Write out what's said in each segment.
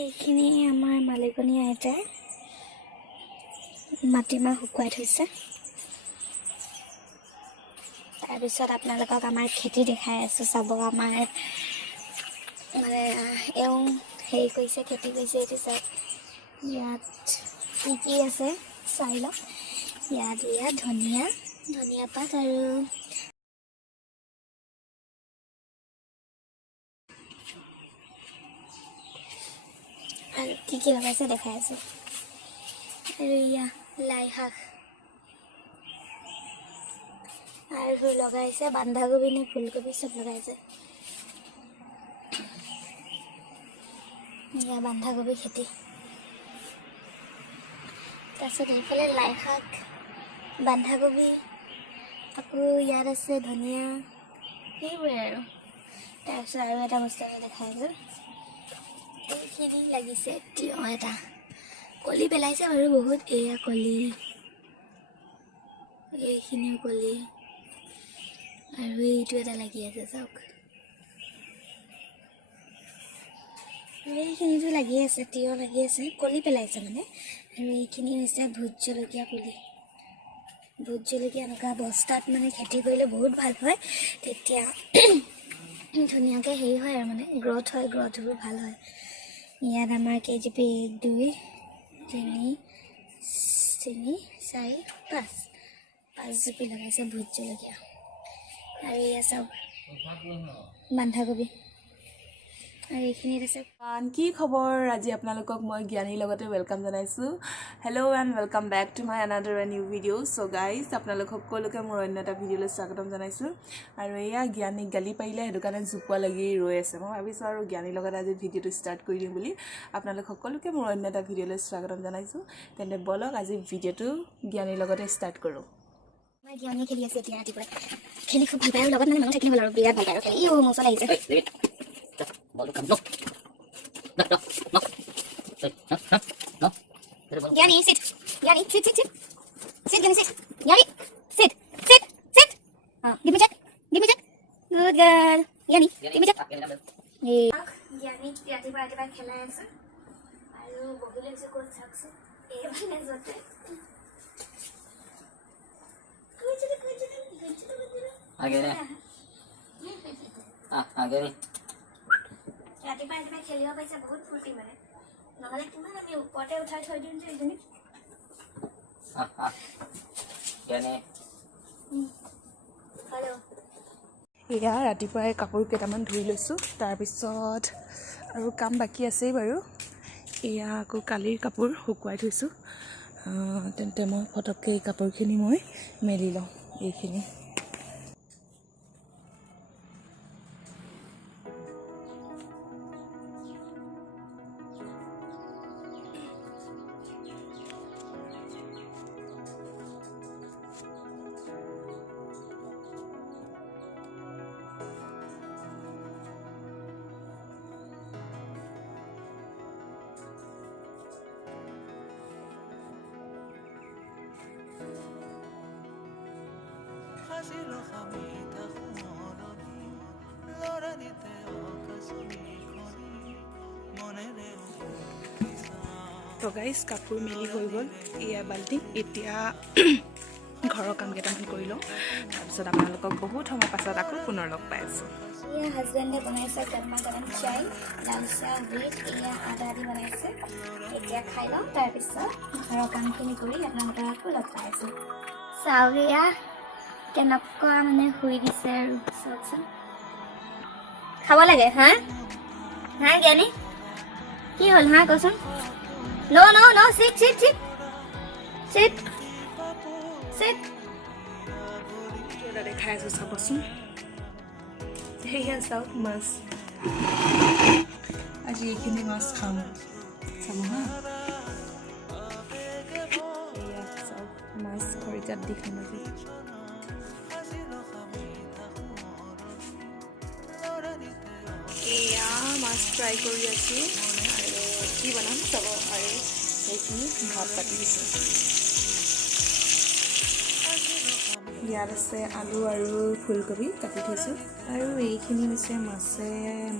এইখিনি আমাৰ মালিকনী আইতাই মাটিমাহ শুকুৱাই থৈছে। তাৰপিছত আপোনালোকক আমাৰ খেতি দেখাই আছোঁ, চাব। আমাৰ মানে এওঁ হেৰি কৰিছে, খেতি কৰিছে। এইটো চাওক, ইয়াত কি আছে চাই লওক। ইয়াত ধনিয়া পাত আৰু কি লগাইছে দেখাই আছোঁ। আৰু ইয়া লাই শাক আৰু লগাইছে বন্ধাকবি নে ফুলকবি, চব লগাইছে। ইয়া বন্ধাকবি খেতি। তাৰপিছত এইফালে লাই শাক, বন্ধাকবি, আকৌ ইয়াত আছে ধনিয়া, সেইবোৰে আৰু। তাৰপিছত আৰু এটা বস্তু দেখাইছোঁ, এইখিনি লাগিছে তিয়ঁহ এটা। কলি পেলাইছে বাৰু বহুত, এয়া কলি, এইখিনিও কলি, আৰু এইটো এটা লাগি আছে চাওক, এইখিনিতো লাগি আছে, তিয়ঁহ লাগি আছে, কলি পেলাইছে মানে। আৰু এইখিনি হৈছে ভোট জলকীয়া পুলি। ভোট জলকীয়া এনেকুৱা বস্তাত মানে খেতি কৰিলে বহুত ভাল হয়, তেতিয়া ধুনীয়াকৈ হেৰি হয় আৰু মানে গ্ৰথ হয়, গ্ৰথবোৰ ভাল হয়। ইয়াত আমাৰ KGP 1 2 3 4 5 জুপি লগাইছে ভোট জলকীয়া। আৰু এয়া চাওক বন্ধাকবি। আৰু এইখিনিত আছে। কি খবৰ? আজি আপোনালোকক মই জ্ঞানীৰ লগতে ৱেলকাম জনাইছোঁ। Hello' and welcome back to my another a new video'. So' guys, আপোনালোক সকলোকে মোৰ অন্য এটা ভিডিঅ'লৈ স্বাগতম জনাইছোঁ। আৰু এয়া জ্ঞানীক গালি পাৰিলে, সেইটো কাৰণে জোপোৱা লাগি ৰৈ আছে। মই ভাবিছোঁ আৰু জ্ঞানীৰ লগত আজি ভিডিঅ'টো ষ্টাৰ্ট কৰি দিওঁ বুলি। আপোনালোক সকলোকে মোৰ অন্য এটা ভিডিঅ'লৈ স্বাগতম জনাইছোঁ। তেন্তে বলক আজি ভিডিঅ'টো জ্ঞানীৰ লগতে ষ্টাৰ্ট কৰোঁ। মই জ্ঞানী খেলি আছে এতিয়া ৰাতিপুৱা। খেলি খুব ভাল পায়, আৰু লগত মানে মানুহ থাকিলে হ'ল আৰু বিৰাট ভাল পায় আৰু খেলি। মোৰ ওচৰত আহিছে। Yanni, sit. Yanni, sit. Sit, Yanni, sit. Yanni, sit. Give me check. Good girl. Yanni, give me check. Yanni, ৰাতিপুৱা খেলাই আছে। আৰু বহিলে হৈছে ক'ত চাওকচোন। এই মানে য'তে ৰাতিপুৱা খেলিব পাইছে, বহুত ফূৰ্তি মানে। নহ'লে কিমান আমি ওপৰতে উঠাই থৈ দিওঁ যে এইজনীক। এয়া ৰাতিপুৱাই কাপোৰ কেইটামান ধুই লৈছোঁ, তাৰপিছত আৰু কাম বাকী আছেই বাৰু। এয়া আকৌ কালিৰ কাপোৰ শুকুৱাই থৈছোঁ। তেন্তে মই ফটককৈ এই কাপোৰখিনি মই মেলি লওঁ। এইখিনি তো গাইজ, কাপোৰ মেলি হৈ গ'ল। এয়া বাল্টি। এতিয়া ঘৰৰ কাম কেইটামান কৰি লওঁ, তাৰপিছত আপোনালোকক বহুত সময় পাছত আকৌ পুনৰ লগ পাই আছোঁ। এয়া হাজবেণ্ডে বনাইছে গৰমা গৰম চাই, লাল চাহ, ব্ৰেড, এয়া আদা দি বনাইছে। এতিয়া খাই লওঁ, তাৰপিছত ঘৰৰ কামখিনি কৰি আপোনালোকক আকৌ লগ পাই আছোঁ। চাওক এয়া কেনেকুৱা মানে শুই দিছে আৰু চাওকচোন। খাব লাগে হা জ্ঞানী, কি হ'ল হা কচোন? No, sit. দেখাই আছোঁ চাবচোন। সেয়া চাওক মাছ। আজি এইখিনি মাছ খাম, চাব হা। এয়া চাওক মাছ খৰিকাত দি খাম আজি। এয়া মাছ ফ্ৰাই কৰি আছোঁ, আৰু কি বনাম চাব। আৰু সেইখিনি ভাত পাতি দিছোঁ। ইয়াত আছে আলু আৰু ফুলকবি কাটি থৈছোঁ, আৰু এইখিনি হৈছে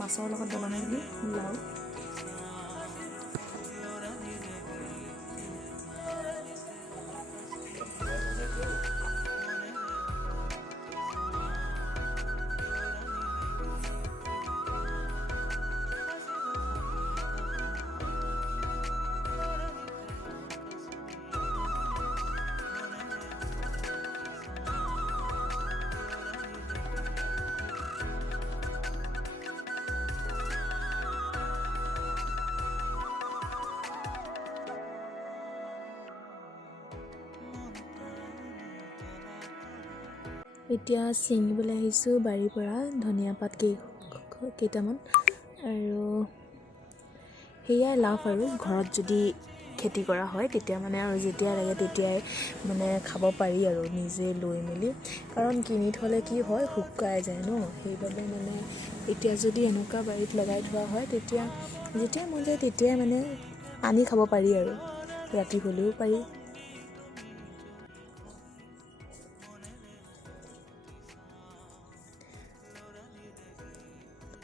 মাছৰ লগত বনাই বুলি লাও। এতিয়া ছিঙিবলৈ আহিছোঁ বাৰীৰ পৰা ধনিয়া পাত কেইটামান আৰু সেয়াই লাভ আৰু ঘৰত যদি খেতি কৰা হয় তেতিয়া মানে আৰু যেতিয়া লাগে তেতিয়াই মানে খাব পাৰি আৰু নিজে লৈ মেলি কাৰণ কিনি থ'লে কি হয় শুকাই যায় ন সেইবাবে মানে এতিয়া যদি এনেকুৱা বাৰীত লগাই থোৱা হয় তেতিয়া যেতিয়া মন যায় তেতিয়াই মানে আনি খাব পাৰি আৰু ৰাতি হ'লেও পাৰি।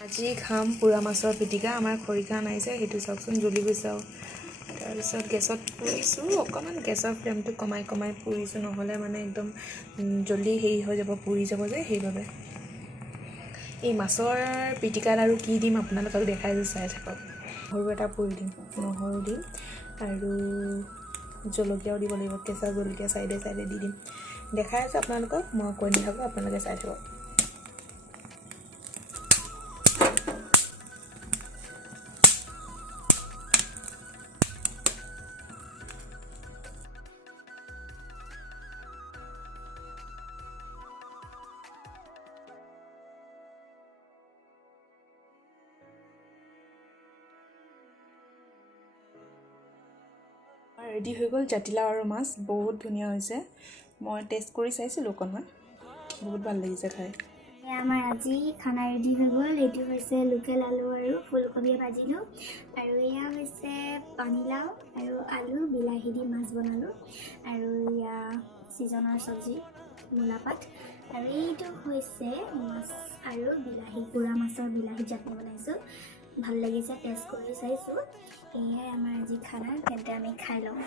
আজি খাম পুৰা মাছৰ পিটিকা। আমাৰ খৰিকা নাইছে সেইটো চাওকচোন জ্বলি গৈছে আৰু তাৰপিছত গেছত পুৰিছোঁ অকণমান গেছৰ ফ্লেমটো কমাই পুৰিছোঁ নহ'লে মানে একদম জলদি হেৰি হৈ যাব পুৰি যাব যে সেইবাবে। এই মাছৰ পিটিকাত আৰু কি দিম আপোনালোকক দেখাই চাই থাকক। নহৰু এটা পুৰি দিম, নহৰু দিম আৰু জলকীয়াও দিব লাগিব, কেঁচা জলকীয়া চাইডে দি দিম। দেখাই আছে আপোনালোকক, মই কৈ নাথাকোঁ আপোনালোকে চাই থাকক। ৰেডি হৈ গ'ল জাতিলাও আৰু মাছ, বহুত ধুনীয়া হৈছে। মই টেষ্ট কৰি চাইছিলোঁ অকণমান, বহুত ভাল লাগিছে খাই। আমাৰ আজি খানা ৰেডি হৈ গ'ল। এইটো হৈছে লোকেল আলু আৰু ফুলকবি ভাজিলোঁ আৰু এয়া হৈছে পানীলাও আৰু আলু বিলাহী দি মাছ বনালোঁ আৰু এয়া ছিজনৰ চব্জি মূলাপাত আৰু এইটো হৈছে মাছ আৰু বিলাহী পোৰা মাছৰ বিলাহী চাটনি বনাইছোঁ। ভাল লাগিছে, টেষ্ট কৰি চাইছোঁ। এয়াই আমাৰ আজি খানা, তেন্তে আমি খাই লওঁ।